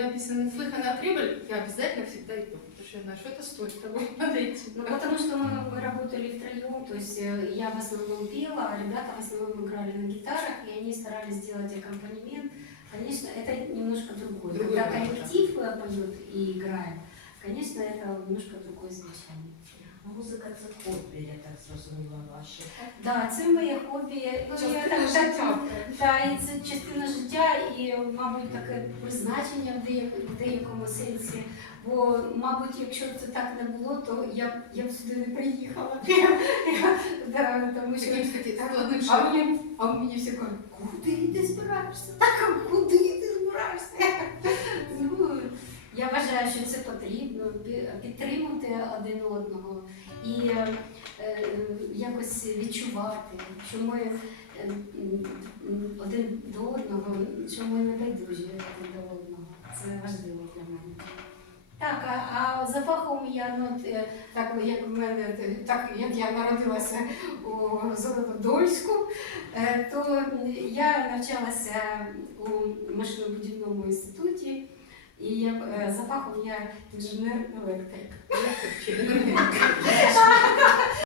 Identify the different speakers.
Speaker 1: написано «неслыханная прибыль», я обязательно всегда иду, потому что я знаю, что это стоит того, надо идти.
Speaker 2: Ну, потому что мы работали втроем, то есть я в основном пела, а ребята в основном играли на гитарах, и они старались сделать аккомпанемент. Конечно, это немножко другое.
Speaker 1: Другой
Speaker 2: Когда
Speaker 1: жанр,
Speaker 2: коллектив поет и играет, конечно, это немножко другое звучание.
Speaker 3: Музика це хобі, я так зрозуміла ваше.
Speaker 2: Так, це моє хобі. Ну, я так, і це частина життя, і, мабуть, таке призначення в деякому сенсі. Бо, мабуть, якщо це так не було, то я б сюди не приїхала. Тому що
Speaker 1: Таким, кстати, складним
Speaker 2: а
Speaker 1: шагом.
Speaker 2: мені всі кажуть, куди ти збираєшся? Так, а куди ти збираєшся? Ну, я вважаю, що це потрібно, підтримувати один одного і якось відчувати, що ми один до одного, що ми не байдужі один до одного. Це важливо для мене. Так, а за фахом я, ну, так як в мене, так як я народилася у Золотодольську, то я навчалася у машинобудівному інституті, і за фахом я інженер-електрик.